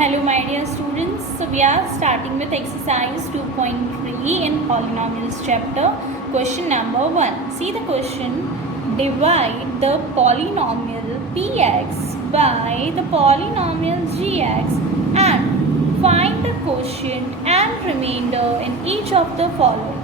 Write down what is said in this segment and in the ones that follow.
Hello my dear students, so we are starting with exercise 2.3 in polynomials chapter. Question number 1. See the question. Divide the polynomial px by the polynomial gx and find the quotient and remainder in each of the following.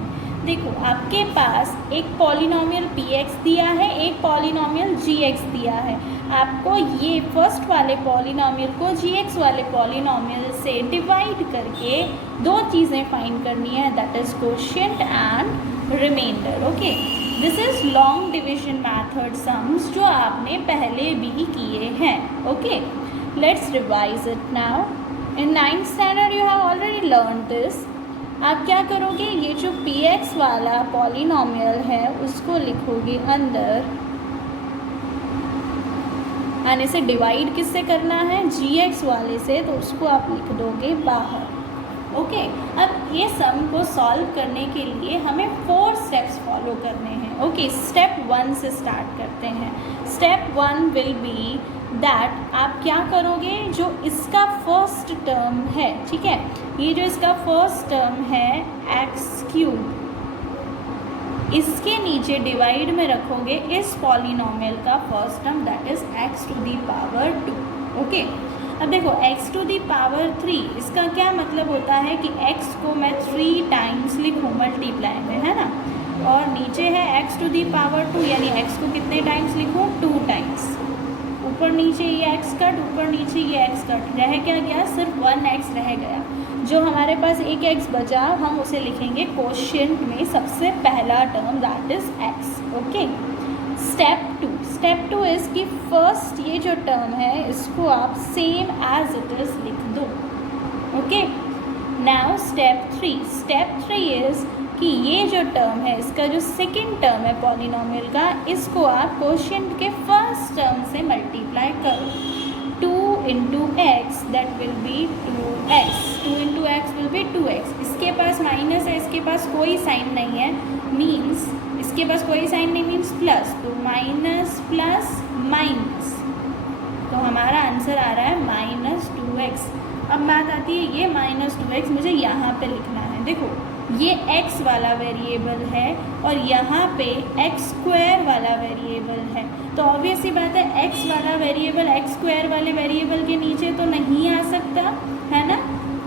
देखो आपके पास एक polynomial px दिया है, एक polynomial gx दिया है. आपको ये फर्स्ट वाले पॉलिनॉमियल को gx वाले पॉलिनॉमियल से डिवाइड करके दो चीज़ें फाइंड करनी है, that is quotient and remainder. Okay, this is long division method sums जो आपने पहले भी किए हैं. Okay, let's revise it now. In 9th standard you have already learn this. आप क्या करोगे, ये जो px वाला पॉलिनॉमियल है उसको लिखोगे अंदर और इसे डिवाइड किससे करना है, gx वाले से, तो उसको आप लिख दोगे बाहर. ओके, अब ये सम को सॉल्व करने के लिए हमें 4 स्टेप्स फॉलो करने हैं. ओके, स्टेप 1 से स्टार्ट करते हैं. स्टेप 1 विल बी दैट आप क्या करोगे, जो इसका फर्स्ट टर्म है, ठीक है, ये जो इसका फर्स्ट टर्म है x3, इसके नीचे डिवाइड में रखोगे इस पॉलिनॉमियल का first term, that is x⁴. Okay, अब देखो x⁴, इसका क्या मतलब होता है कि x को मैं 3 टाइम्स लिखूँ मल्टीप्लाई में, है ना, और नीचे है x⁴, यानी x को कितने टाइम्स लिखूँ, 2 टाइम्स. ऊपर नीचे ये x कट, ऊपर नीचे ये x कट, रह क्या गया, सिर्फ 1x रह गया. जो हमारे पास एक x बचा हम उसे लिखेंगे क्वोशिएंट में सबसे पहला term, that is x. Okay, step 2 is कि फर्स्ट ये जो टर्म है इसको आप सेम एज इट इज लिख दो. ओके, नाउ स्टेप 3 इज कि ये जो टर्म है, इसका जो सेकंड टर्म है पॉलिनॉमियल का, इसको आप क्वोशिएंट के फर्स्ट टर्म से मल्टीप्लाई करो. 2 into x that will be 2x. 2 into x will be 2x. इसके पास माइनस है, इसके पास कोई साइन नहीं है, मीन्स इसके पास कोई साइन नहीं मीन्स प्लस, तो माइनस प्लस माइनस, तो हमारा आंसर आ रहा है -2x. अब बात आती है ये -2x मुझे यहाँ पे लिखना है. देखो ये x वाला वेरिएबल है और यहाँ पे x² वाला वेरिएबल है, तो ऑब्वियस सी बात है x वाला वेरिएबल x² वाले वेरिएबल के नीचे तो नहीं आ सकता, है ना.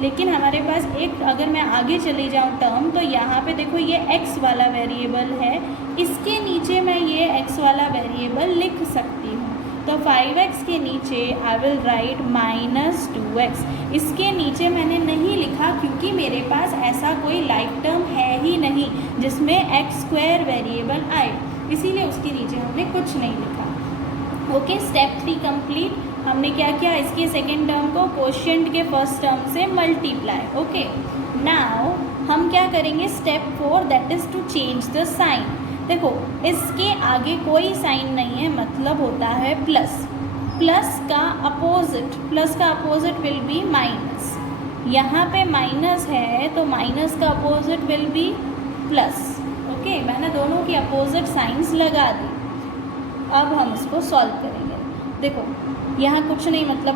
लेकिन हमारे पास एक, अगर मैं आगे चली जाऊँ टर्म, तो यहाँ पे देखो ये x वाला वेरिएबल है, इसके नीचे मैं ये x वाला वेरिएबल लिख सकती हूँ. तो 5x के नीचे आई विल राइट -2x. इसके नीचे मैंने नहीं लिखा क्योंकि मेरे पास ऐसा कोई लाइक टर्म है ही नहीं जिसमें x² वेरिएबल आए, इसीलिए उसके नीचे हमने कुछ नहीं लिखा. Okay, step 3 complete. हमने क्या किया, इसके सेकेंड टर्म को क्वोशिएंट के फर्स्ट टर्म से मल्टीप्लाई. ओके, नाउ हम क्या करेंगे, step 4, that is to change the sign. देखो इसके आगे कोई साइन नहीं है, मतलब होता है प्लस. प्लस का अपोजिट विल बी माइनस. यहाँ पे माइनस है तो माइनस का opposite will be plus. Okay, मैंने दोनों की अपोजिट साइंस लगा दी. अब हम इसको सॉल्व करेंगे. देखो यहाँ कुछ नहीं, मतलब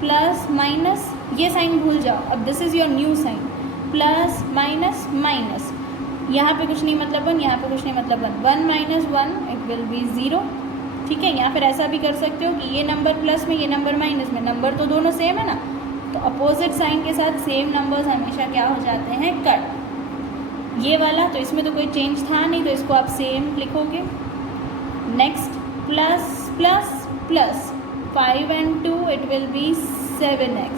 प्लस माइनस, ये साइन भूल जाओ. अब this is your new sign, plus minus minus, यहाँ पे कुछ नहीं मतलब 1, यहाँ पे कुछ नहीं मतलब 1. 1 - 1 इट विल बी 0. ठीक है, या फिर ऐसा भी कर सकते हो कि ये नंबर प्लस में, ये नंबर माइनस में, नंबर तो दोनों सेम है ना, तो अपोजिट साइन के साथ सेम नंबर्स हमेशा क्या हो जाते हैं, कट. ये वाला तो इसमें तो कोई चेंज था नहीं, तो इसको आप सेम लिखोगे. Next plus 5 and 2 it will be 7x.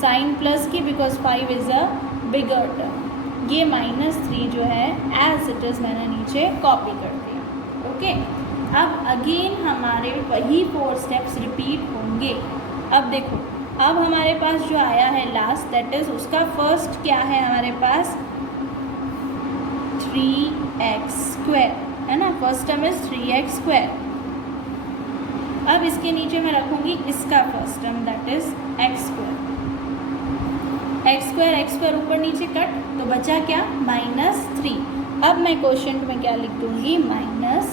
Sign plus की, because 5 is a bigger term. ये -3 जो है एज इट इज़ मैंने नीचे कॉपी कर दिया. ओके, अब अगेन हमारे वही 4 स्टेप्स रिपीट होंगे. अब देखो, अब हमारे पास जो आया है लास्ट, दैट इज़ उसका फर्स्ट क्या है, हमारे पास 3x², है ना, फर्स्ट टर्म इज 3x². अब इसके नीचे मैं रखूँगी इसका first term, that is x². x² ऊपर नीचे कट, तो बचा क्या, -3. अब मैं क्वोशिएंट में क्या लिख दूँगी, -3.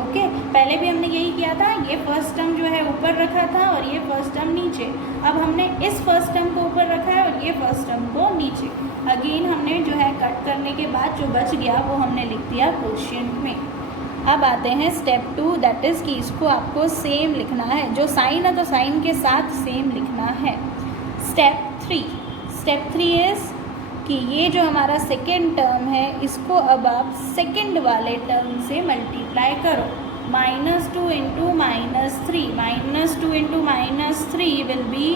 ओके, पहले भी हमने यही किया था, ये फर्स्ट टर्म जो है ऊपर रखा था और ये फर्स्ट टर्म नीचे। अब हमने इस फर्स्ट टर्म को ऊपर रखा है और ये फर्स्ट टर्म को नीचे। अगेन हमने जो है कट करने के बाद जो बच गया वो हमने लिख दिया क्वोशिएंट में। अब आते हैं स्टेप 2, दैट इज़ कि इसको आपको सेम लिखना है, जो साइन है तो साइन के साथ सेम लिखना है। स्टेप 3 इज़ कि ये जो हमारा सेकेंड टर्म है इसको अब आप सेकेंड वाले टर्म से मल्टीप्लाई करो। -2 इंटू -3, -2 इंटू -3 विल बी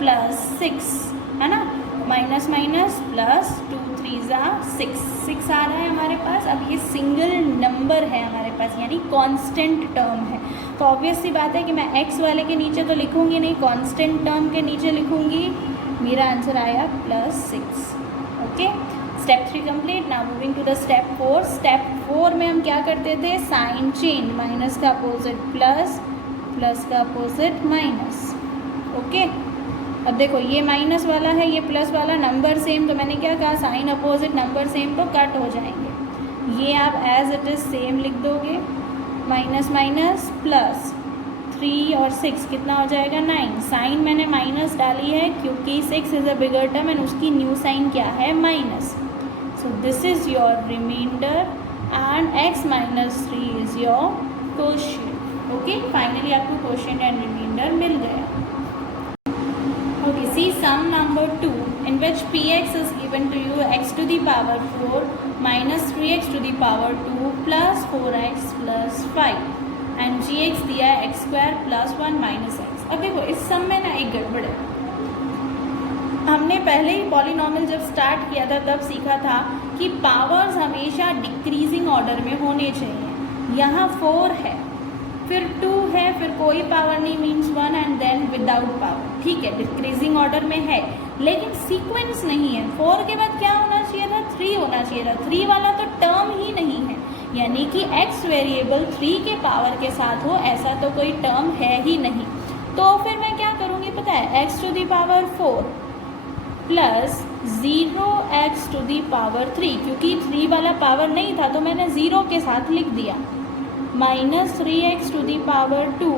+6, है ना। माइनस माइनस प्लस 2 3 6 आ रहा है हमारे पास। अब ये सिंगल नंबर है हमारे पास, यानी कांस्टेंट टर्म है, तो ऑब्वियस सी बात है कि मैं x वाले के नीचे तो लिखूंगी नहीं, कांस्टेंट टर्म के नीचे लिखूंगी। मेरा आंसर आया +6। Okay, step 3 complete. Now moving to the step 4। Step 4 में हम क्या करते थे, साइन चेंज, माइनस का अपोजिट प्लस, प्लस का अपोजिट माइनस। ओके, अब देखो ये माइनस वाला है, ये प्लस वाला, नंबर सेम, तो मैंने क्या कहा, साइन अपोजिट नंबर सेम तो कट हो जाएंगे। ये आप एज इट इज़ सेम लिख दोगे, माइनस माइनस प्लस 3 और 6 कितना हो जाएगा 9। साइन मैंने माइनस डाली है क्योंकि 6 is a bigger term and उसकी न्यू साइन क्या है, minus. So this is your remainder and x - 3 is your quotient. Okay, finally आपको क्वोशिएंट एंड रिमाइंडर मिल गया। Okay, see sum number 2 in which px is given to you x to the power 4 minus 3x to the power 2 plus 4x plus 5 and gx दिया है x square plus 1 minus x। अब देखो इस सम में ना एक गड़बड़ है। हमने पहले ही पॉलिनॉमियल जब स्टार्ट किया था तब सीखा था कि पावर्स हमेशा डिक्रीजिंग ऑर्डर में होने चाहिए। यहाँ 4 है, फिर 2 है, फिर कोई पावर नहीं means 1 and then without power. ठीक है, डिक्रीजिंग ऑर्डर में है, लेकिन सीक्वेंस नहीं है। 4 के बाद क्या होना चाहिए था, 3 होना चाहिए था। 3 वाला तो टर्म ही नहीं है, यानी कि x वेरिएबल 3 के पावर के साथ हो ऐसा तो कोई टर्म है ही नहीं। तो फिर मैं क्या करूँगी पता है, x to the power 4 plus 0x to the power 3, क्योंकि 3 वाला पावर नहीं था तो मैंने 0 के साथ लिख दिया, -3x to the power 2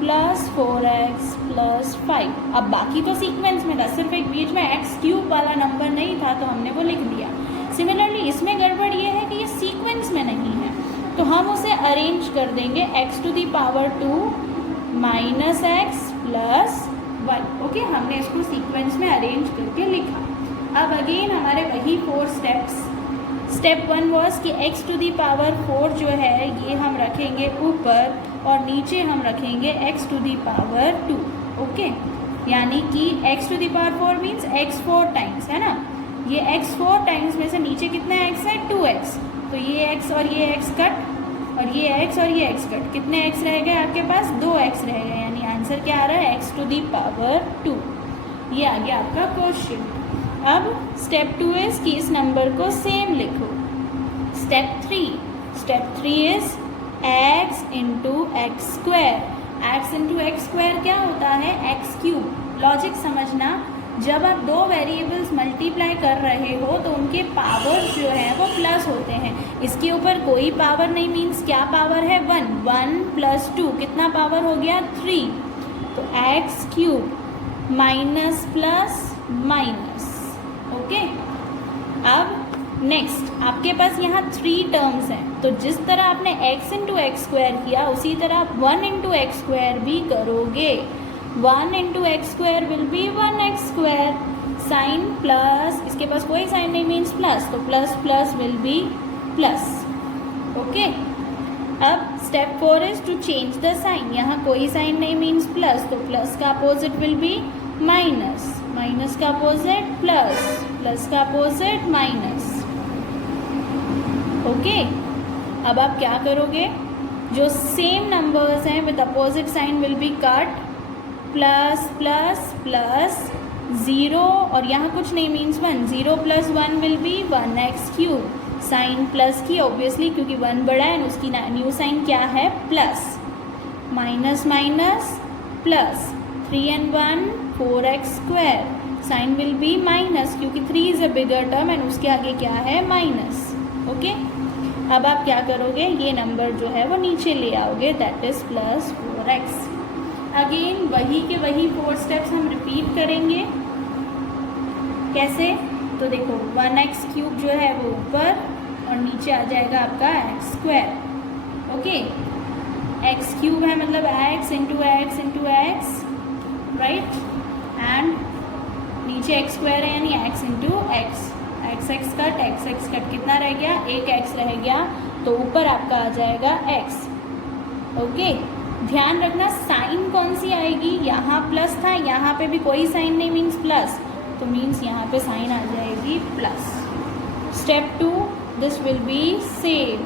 plus 4x plus 5। अब बाकी तो सीक्वेंस में था, सिर्फ एक बीच में x³ वाला नंबर नहीं था तो हमने वो लिख दिया। सिमिलरली इसमें गड़बड़ ये है कि ये सीक्वेंस में नहीं है, तो हम उसे अरेंज कर देंगे x to the power 2 -x plus 1। Okay, हमने इसको सीक्वेंस में अरेंज करके लिखा। अब अगेन हमारे वही 4 स्टेप्स। स्टेप 1 वॉज कि x to the power 4 जो है ये हम रखेंगे ऊपर और नीचे हम रखेंगे x to the power 2। Okay, यानी कि x to the power 4 means x 4 times, है ना। ये x 4 टाइम्स में से नीचे कितना x है, 2x, तो ये x और ये x कट, और ये x और ये x कट, कितने x रह गए आपके पास, 2x रह गए, यानी आंसर क्या आ रहा है, x to the power 2। ये आ गया आपका क्वेश्चन। अब स्टेप 2 इज़ कि इस नंबर को सेम लिखो। Step 3 is x into x square. x into x square क्या होता है, x³। लॉजिक समझना, जब आप दो वेरिएबल्स मल्टीप्लाई कर रहे हो तो उनके पावर्स जो है वो प्लस होते हैं। इसके ऊपर कोई पावर नहीं मीन्स क्या पावर है, 1। 1 प्लस 2 कितना पावर हो गया, 3। तो x³ minus plus minus. Okay, अब नेक्स्ट आपके पास यहाँ 3 टर्म्स हैं, तो जिस तरह आपने x इंटू एक्स स्क्वायर किया उसी तरह आप 1 इंटू एक्स स्क्वायर भी करोगे। 1 into x square will be 1x square. Sign plus, इसके पास कोई साइन नहीं मीन्स प्लस, तो plus plus will be plus. Okay, अब step 4 is to change the sign. यहाँ कोई साइन नहीं मीन्स प्लस, तो प्लस का opposite will be minus, minus का अपोजिट प्लस, प्लस का अपोजिट माइनस। ओके, अब आप क्या करोगे, जो सेम नंबर्स हैं with opposite sign will B cut, plus plus plus 0 और यहाँ कुछ नहीं means 1, 0 plus 1 will be 1x³। Sign plus की ऑब्वियसली क्योंकि 1 बड़ा है, उसकी न्यू साइन क्या है, plus. Minus minus plus, 3 and 1 4x square. Sign will be minus क्योंकि 3 is a bigger term and उसके आगे क्या है, माइनस। ओके, अब आप क्या करोगे, ये नंबर जो है वो नीचे ले आओगे, that is plus 4x। Again वही के वही 4 स्टेप्स हम रिपीट करेंगे। कैसे, तो देखो 1x क्यूब जो है वो ऊपर और नीचे आ जाएगा आपका x square. Okay, x cube है मतलब x into x, right, and नीचे x स्क्वायर है यानी x into x, x cut कितना रह गया, एक x रह गया, तो ऊपर आपका आ जाएगा x। ओके, ध्यान रखना साइन कौन सी आएगी, यहाँ प्लस था, यहाँ पे भी कोई साइन नहीं मीन्स प्लस, तो मीन्स यहाँ पे साइन आ जाएगी plus. Step 2 this will be same.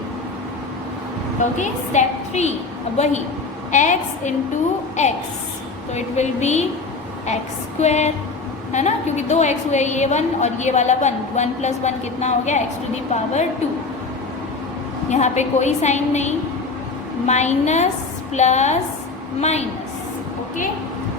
Okay, step 3 अब वही x इंटू एक्स, तो it will B x square, है ना, क्योंकि 2x हुए, ये 1 और ये वाला 1 प्लस 1 कितना हो गया, x टू दी पावर 2। यहाँ पे कोई साइन नहीं, माइनस प्लस माइनस। ओके,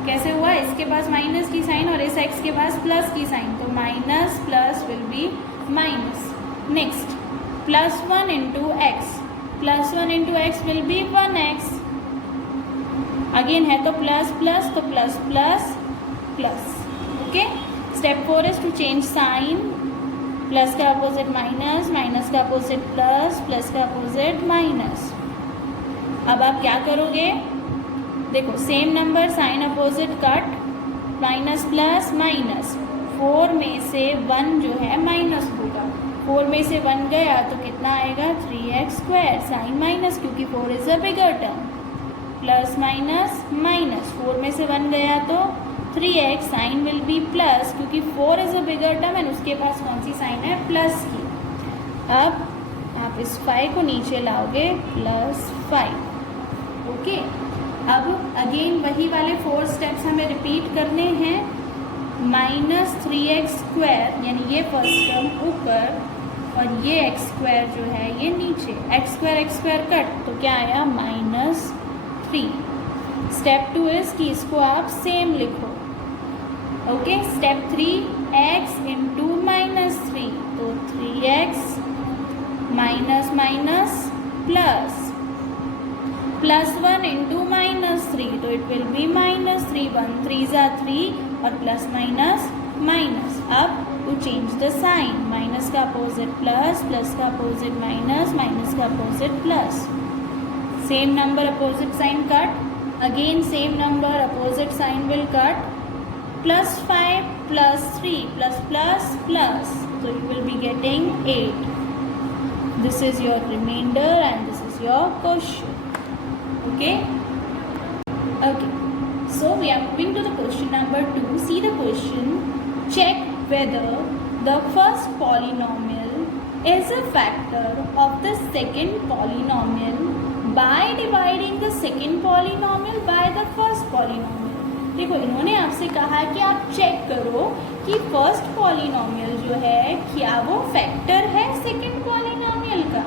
कैसे हुआ, इसके पास माइनस की साइन और इस x के पास प्लस की साइन, तो minus plus will be minus. Next plus 1 into x, plus 1 into x will be 1x। Again है तो प्लस प्लस, तो plus plus plus. Okay, step 4 is to change sign, plus का opposite minus, minus का opposite plus, plus का opposite minus. अब आप क्या करोगे, देखो same number sign opposite cut, minus plus minus, 4 में से 1 जो है माइनस होगा, 4 में से 1 गया तो कितना आएगा, 3x स्क्वायर, साइन माइनस क्योंकि 4 is a bigger term, plus minus minus, 4 में से 1 गया तो 3x, sign will be plus क्योंकि 4 is a bigger term and उसके पास कौन सी साइन है, प्लस की। अब आप इस 5 को नीचे लाओगे, प्लस 5। ओके, अब अगेन वही वाले 4 स्टेप्स हमें रिपीट करने हैं। माइनस 3x स्क्वायर यानी ये फर्स्ट टर्म ऊपर और ये x स्क्वायर जो है ये नीचे, x स्क्वायर कट, तो क्या आया, माइनस 3। स्टेप 2 इज कि इसको आप सेम लिखो। Okay, step 3 x into minus 3, तो 3x minus minus plus, plus 1 into minus 3, तो इट विल बी माइनस 3, 1 3 ज़ा 3 और प्लस माइनस माइनस। अब to change the sign, minus का अपोजिट प्लस, प्लस का अपोजिट माइनस, माइनस का opposite plus, same number opposite sign cut, again same number opposite sign will cut, plus 5 plus 3 plus plus plus, so you will be getting 8. This is your remainder and this is your question. Okay, so we are moving to the question number 2. See the question, check whether the first polynomial is a factor of the second polynomial by dividing the second polynomial by the first polynomial। देखो इन्होंने आपसे कहा कि आप check करो कि first polynomial जो है क्या वो फैक्टर है सेकंड पॉलिनोमियल का,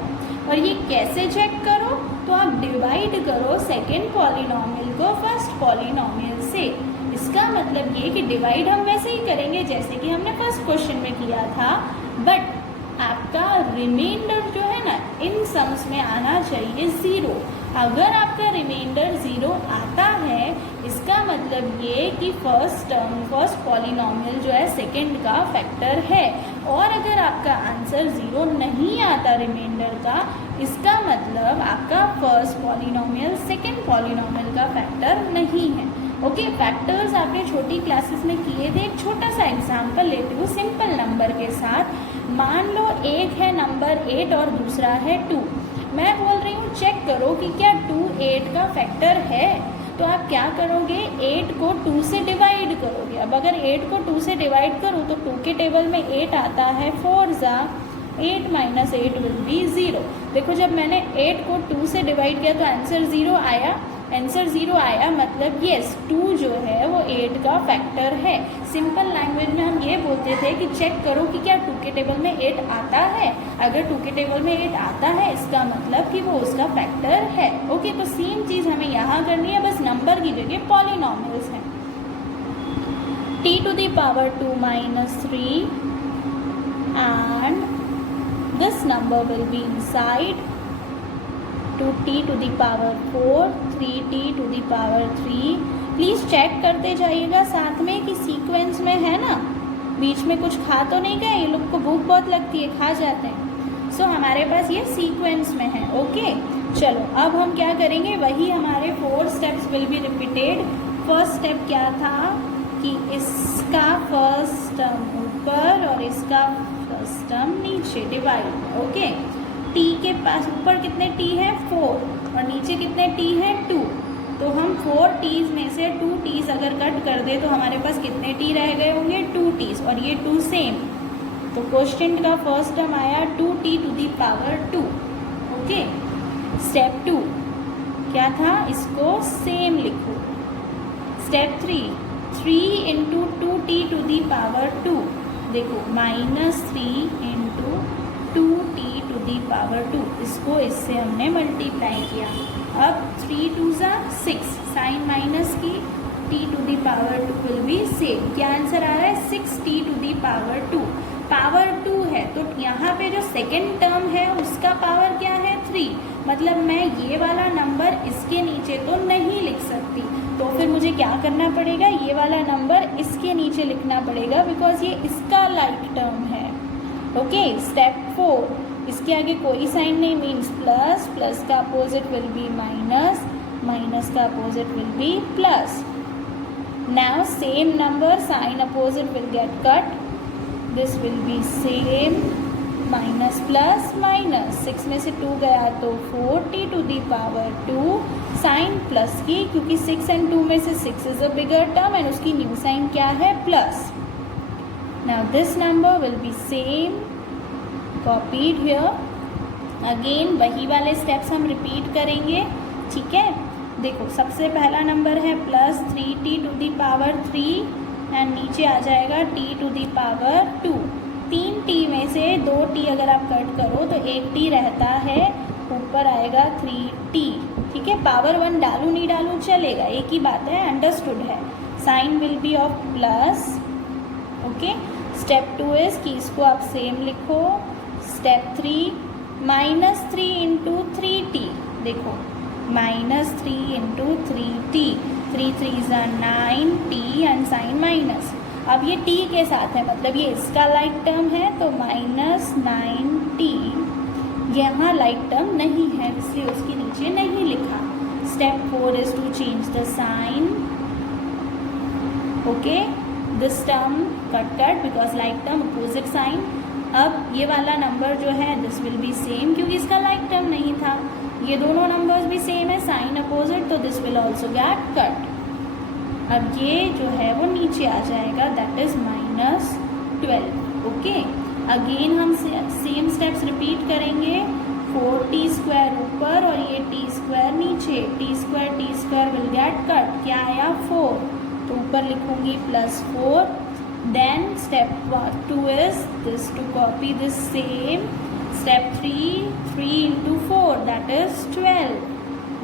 और ये कैसे चेक करो, तो आप डिवाइड करो सेकंड पॉलिनोमियल को फर्स्ट पॉलिनोमियल से। इसका मतलब ये कि डिवाइड हम वैसे ही करेंगे जैसे कि हमने फर्स्ट क्वेश्चन में किया था, बट आपका रिमाइंडर जो है ना इन सम्स में आना चाहिए 0। अगर आपका रिमाइंडर 0 आता है इसका मतलब ये कि फर्स्ट पॉलिनोमियल जो है सेकंड का फैक्टर है, और अगर आपका आंसर 0 नहीं आता रिमाइंडर का, इसका मतलब आपका फर्स्ट पॉलिनोमियल सेकंड पॉलिनोमियल का फैक्टर नहीं है। ओके, फैक्टर्स आपने छोटी क्लासेस में किए थे। एक छोटा सा एग्जांपल लेती हूँ सिंपल नंबर के साथ। मान लो एक है नंबर 8 और दूसरा है 2। मैं बोल रही हूँ चेक करो कि क्या 2 8 का फैक्टर है, तो आप क्या करोगे, 8 को 2 से डिवाइड करोगे। अब अगर 8 को 2 से डिवाइड करूँ तो 2 के टेबल में 8 आता है, 4 ज़ा 8 माइनस 8 विल बी 0। देखो जब मैंने 8 को 2 से डिवाइड किया तो आंसर 0 आया। आंसर 0 आया मतलब येस 2 जो है वो 8 का फैक्टर है। सिंपल लैंग्वेज में हम ये बोलते थे कि चेक करो कि क्या 2 के टेबल में 8 आता है। अगर 2 के टेबल में 8 आता है इसका मतलब कि वो उसका फैक्टर है। ओके, तो सेम चीज़ हमें यहाँ करनी है, बस नंबर की जगह पॉलिनोमियल्स हैं। t to the power 2 minus 3 and this number will be inside 2t to the power 4, 3t to the power 3. Please check करते जाइएगा साथ में कि सीक्वेंस में है ना, बीच में कुछ खा तो नहीं गए, ये लोग को भूख बहुत लगती है, खा जाते हैं. सो हमारे पास ये सीक्वेंस में है. ओके चलो अब हम क्या करेंगे, वही हमारे 4 steps will be repeated. First step क्या था कि इसका फर्स्ट टर्म ऊपर और इसका फर्स्ट टर्म नीचे डिवाइड. ओके टी के पास ऊपर कितने टी है 4 और नीचे कितने टी है 2. तो हम 4 टीज में से 2 टीज अगर कट कर दे तो हमारे पास कितने टी रह गए होंगे 2 टीज, और ये 2 सेम. तो क्वेश्चन का फर्स्ट टर्म आया 2t to the power 2. Okay step 2 क्या था, इसको सेम लिखो. Step 3 into 2t to the power 2. देखो -3 into 2t to the power 2, इसको इससे हमने मल्टीप्लाई किया. अब 3 2 6, साइन माइनस की t to the power 2 will be same. क्या आंसर आ रहा है 6t to the power 2. Power 2 है तो यहाँ पे जो सेकेंड टर्म है उसका पावर क्या है 3. मतलब मैं ये वाला नंबर इसके नीचे तो नहीं लिख सकती, तो फिर मुझे क्या करना पड़ेगा, ये वाला नंबर इसके नीचे लिखना पड़ेगा बिकॉज ये इसका लाइक टर्म है. ओके स्टेप 4 इसके आगे कोई साइन नहीं मीन्स प्लस, प्लस का opposite will be minus, minus का opposite will be plus. Now same number sign opposite will get cut, this will be same, minus plus minus, 6 में से 2 गया तो 4t to the power 2, sign plus की क्योंकि 6 and 2 में से 6 is a bigger term and उसकी new sign क्या है plus. Now this number will be same, copied here. Again वही वाले स्टेप्स हम रिपीट करेंगे. ठीक है देखो सबसे पहला नंबर है plus 3t to the power 3 and नीचे आ जाएगा t to the power 2. 3t में से 2t अगर आप कट करो तो 1t रहता है, ऊपर आएगा 3t. ठीक है पावर 1 डालू नहीं डालू चलेगा, एक ही बात है, अंडरस्टूड है. Sign will be of plus. Okay step 2 is कि इसको आप सेम लिखो. Step 3 -3 into 3t. देखो -3 into 3t, 3 3 9t and sign minus. अब ये t के साथ है मतलब ये इसका लाइक टर्म है तो -9t. यहाँ लाइक टर्म नहीं है इसलिए उसके नीचे नहीं लिखा. Step 4 is to change the sign. Okay this term cut because like term opposite sign. अब ये वाला नंबर जो है दिस विल बी सेम क्योंकि इसका लाइक टर्म नहीं था. ये दोनों नंबर्स भी सेम है, साइन अपोजिट, तो this will also get cut. अब ये जो है वो नीचे आ जाएगा दैट इज -12. ओके अगेन हम सेम स्टेप्स रिपीट करेंगे. 4t² ऊपर और ये t² नीचे. t² will get cut. क्या आया 4, तो ऊपर लिखूंगी +4. Then step 2 is this to copy this same. Step 3 into 4 that is 12,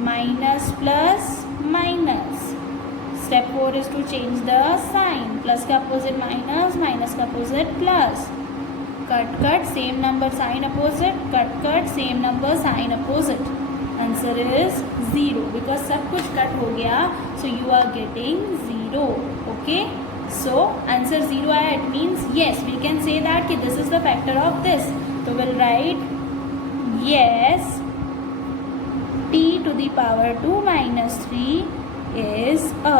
minus plus minus. Step 4 is to change the sign. Plus का अपोजिट माइनस, माइनस का opposite plus. Cut same number sign opposite, cut same number sign opposite. Answer is 0 because सब कुछ कट हो गया so you are getting 0. Okay so answer 0 आया. It means yes we can say that कि this is the factor of this. तो will write yes t to the power 2 minus 3 is a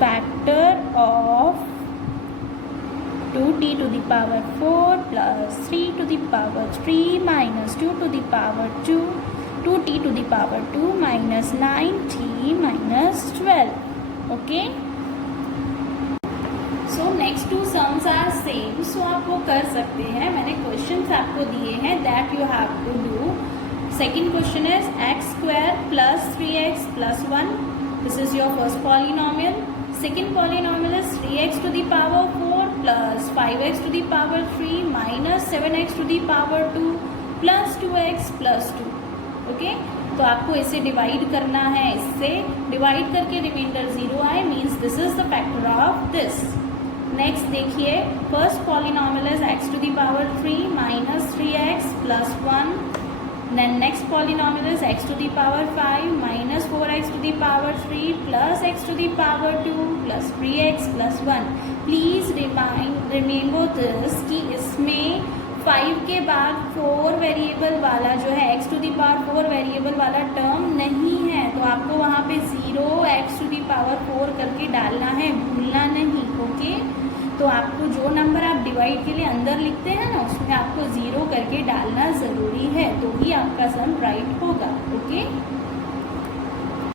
factor of 2t to the power 4 plus 3 to the power 3 minus 2 to the power 2, 2t to the power 2 minus 9t minus 12. Okay. So next 2 sums are same. So आप वो कर सकते हैं. मैंने questions आपको दिए हैं that you have to do. Second question is x² plus 3x plus 1. This is your first polynomial. Second polynomial is 3x to the power 4 plus 5x to the power 3 minus 7x to the power 2 plus 2x plus 2. Okay तो आपको इसे divide करना है. इससे divide करके reminder 0 आए means this is the factor of this. Next देखिए, first polynomial is x to the power 3 minus 3x plus 1. Then next polynomial is x to the power 5 minus 4x to the power 3 plus x to the power 2 plus 3x plus 1. Please remember this कि इसमें 5 के बाद 4 variable वाला जो है x to the power 4 variable वाला term नहीं है, तो आपको वहाँ पे 0 x टू द पावर 4 करके डालना है, भूलना नहीं. ओके, तो आपको जो नंबर आप डिवाइड के लिए अंदर लिखते हैं ना, उसमें आपको 0 करके डालना ज़रूरी है, तो ही आपका सम राइट होगा. ओके.